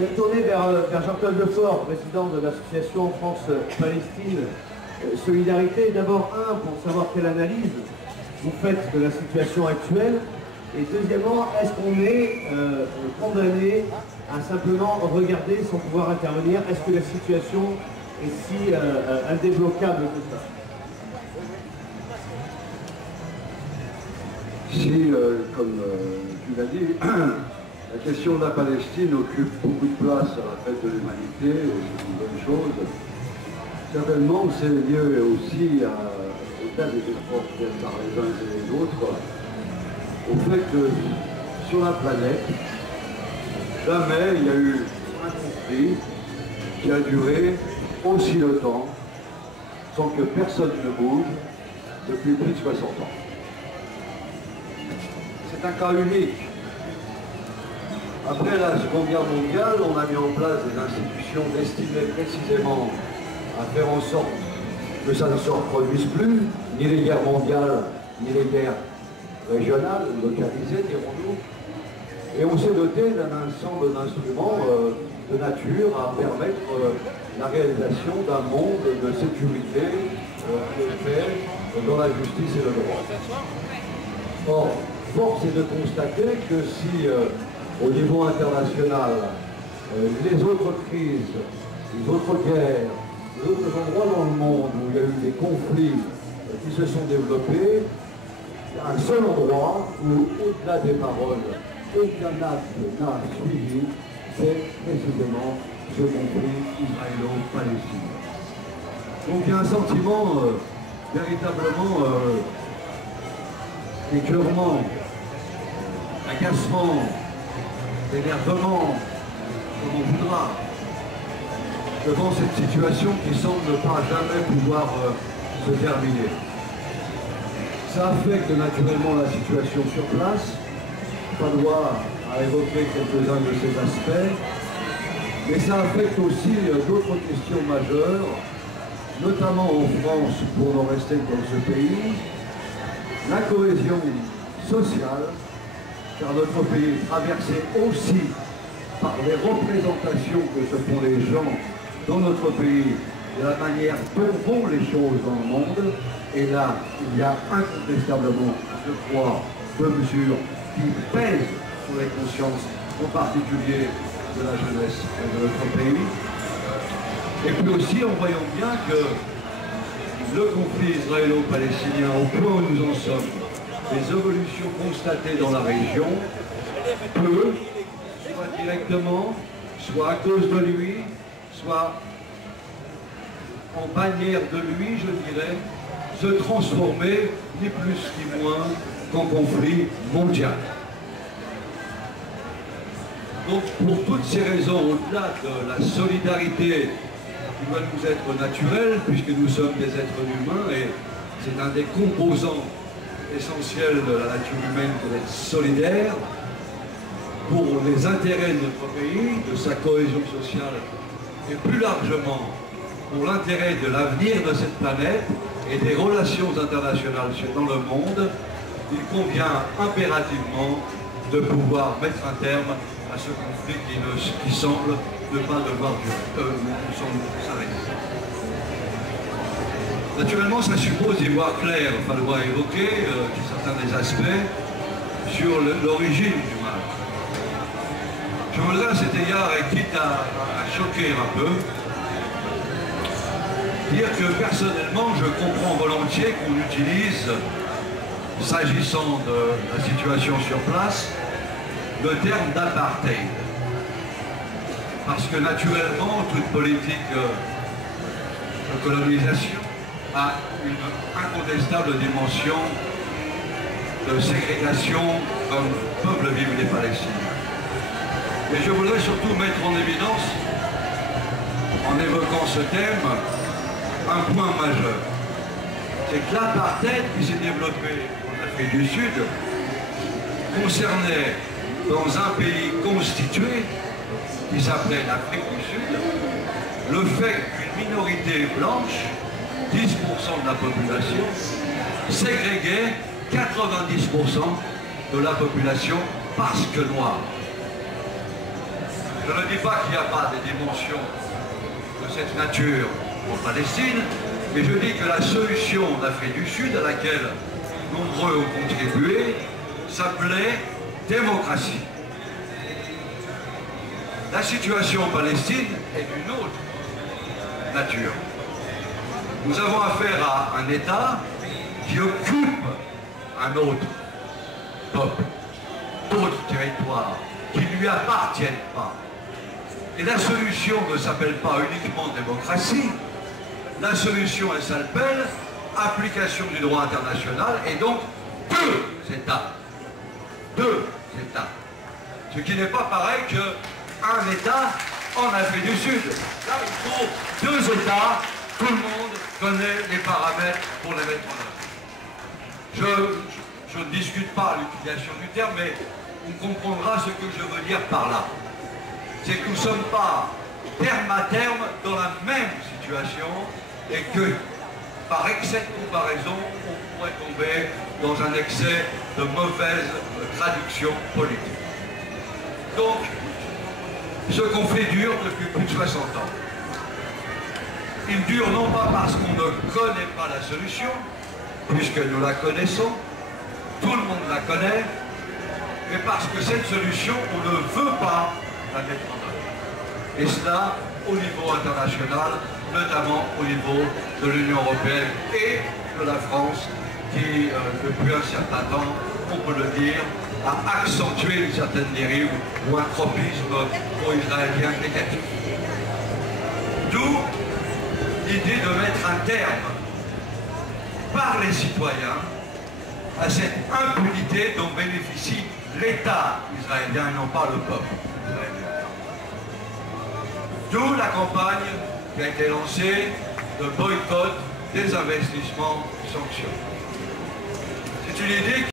Je vais me tourner vers Jean-Claude Lefort, président de l'association France-Palestine Solidarité. D'abord, pour savoir quelle analyse vous faites de la situation actuelle. Et deuxièmement, est-ce qu'on est condamné à simplement regarder sans pouvoir intervenir? Est-ce que la situation est si indébloquable que ça? Si, comme tu l'as dit, la question de la Palestine occupe beaucoup de place à la fête de l'humanité, et c'est une bonne chose. Certainement, c'est lié aussi au tas des efforts faits par les uns et les autres, au fait que sur la planète, jamais il y a eu un conflit qui a duré aussi longtemps sans que personne ne bouge depuis plus de 60 ans. C'est un cas unique. Après la Seconde Guerre mondiale, on a mis en place des institutions destinées précisément à faire en sorte que ça ne se reproduise plus, ni les guerres mondiales, ni les guerres régionales, localisées, dirons-nous. Et on s'est doté d'un ensemble d'instruments de nature à permettre la réalisation d'un monde de sécurité, de paix, dans la justice et le droit. Or, force est de constater que si, au niveau international, les autres crises, les autres guerres, les autres endroits dans le monde où il y a eu des conflits qui se sont développés, il y a un seul endroit où, au-delà des paroles, aucun acte n'a suivi, c'est précisément ce conflit israélo-palestinien. Donc il y a un sentiment véritablement d'écœurement, d'agacement, d'énervement, comme on voudra, devant cette situation qui semble ne pas jamais pouvoir se terminer. Ça affecte naturellement la situation sur place. Palois a évoqué quelques-uns de ces aspects, mais ça affecte aussi d'autres questions majeures, notamment en France, pour en rester dans ce pays, la cohésion sociale, car notre pays est traversé aussi par les représentations que se font les gens dans notre pays, de la manière dont vont les choses dans le monde. Et là, il y a incontestablement, je crois, deux mesures qui pèsent sur les consciences, en particulier de la jeunesse de notre pays. Et puis aussi, en voyant bien que le conflit israélo-palestinien, au point où nous en sommes, les évolutions constatées dans la région, peut, soit directement, soit à cause de lui, soit en bannière de lui, je dirais, se transformer, ni plus ni moins, qu'en conflit mondial. Donc pour toutes ces raisons, au-delà de la solidarité qui doit nous être naturelle, puisque nous sommes des êtres humains, et c'est un des composants essentiels de la nature humaine d'être solidaire, pour les intérêts de notre pays, de sa cohésion sociale, et plus largement pour l'intérêt de l'avenir de cette planète et des relations internationales dans le monde, il convient impérativement de pouvoir mettre un terme à ce conflit qui semble ne pas devoir s'arrêter. Naturellement, ça suppose d'y voir clair, Palois a évoqué certains des aspects sur l'origine du mal. Je voudrais à cet égard, et quitte à choquer un peu, dire que personnellement, je comprends volontiers qu'on utilise, s'agissant de la situation sur place, le terme d'apartheid. Parce que naturellement, toute politique de colonisation a une incontestable dimension de ségrégation comme peuvent le vivre les Palestiniens. Mais je voudrais surtout mettre en évidence, en évoquant ce thème, un point majeur. C'est que l'apartheid qui s'est développé en Afrique du Sud concernait, dans un pays constitué, qui s'appelait l'Afrique du Sud, le fait qu'une minorité blanche, 10% de la population, ségréguait 90% de la population parce que noire. Je ne dis pas qu'il n'y a pas des dimensions de cette nature en Palestine, mais je dis que la solution d'Afrique du Sud, à laquelle nombreux ont contribué, s'appelait démocratie. La situation en Palestine est d'une autre nature. Nous avons affaire à un État qui occupe un autre peuple, d'autres territoires qui ne lui appartiennent pas. Et la solution ne s'appelle pas uniquement démocratie, la solution, elle s'appelle application du droit international et donc deux États. Deux États. Ce qui n'est pas pareil qu'un État en Afrique du Sud. Là, il faut deux États, tout le monde connaît les paramètres pour les mettre en œuvre. Je ne discute pas l'utilisation du terme, mais on comprendra ce que je veux dire par là. C'est que nous ne sommes pas terme à terme dans la même situation et que par excès de comparaison, on pourrait tomber dans un excès de mauvaise traduction politique. Donc, ce conflit dure depuis plus de 60 ans. Il dure non pas parce qu'on ne connaît pas la solution, puisque nous la connaissons, tout le monde la connaît, mais parce que cette solution, on ne veut pas la mettre en œuvre. Et cela au niveau international, notamment au niveau de l'Union européenne et de la France, qui, depuis un certain temps, on peut le dire, a accentué une certaine dérive ou un tropisme pro-israélien négatif. D'où l'idée de mettre un terme par les citoyens à cette impunité dont bénéficie l'État israélien et non pas le peuple israélien. D'où la campagne qui a été lancée de boycott des investissements sanctions. C'est une idée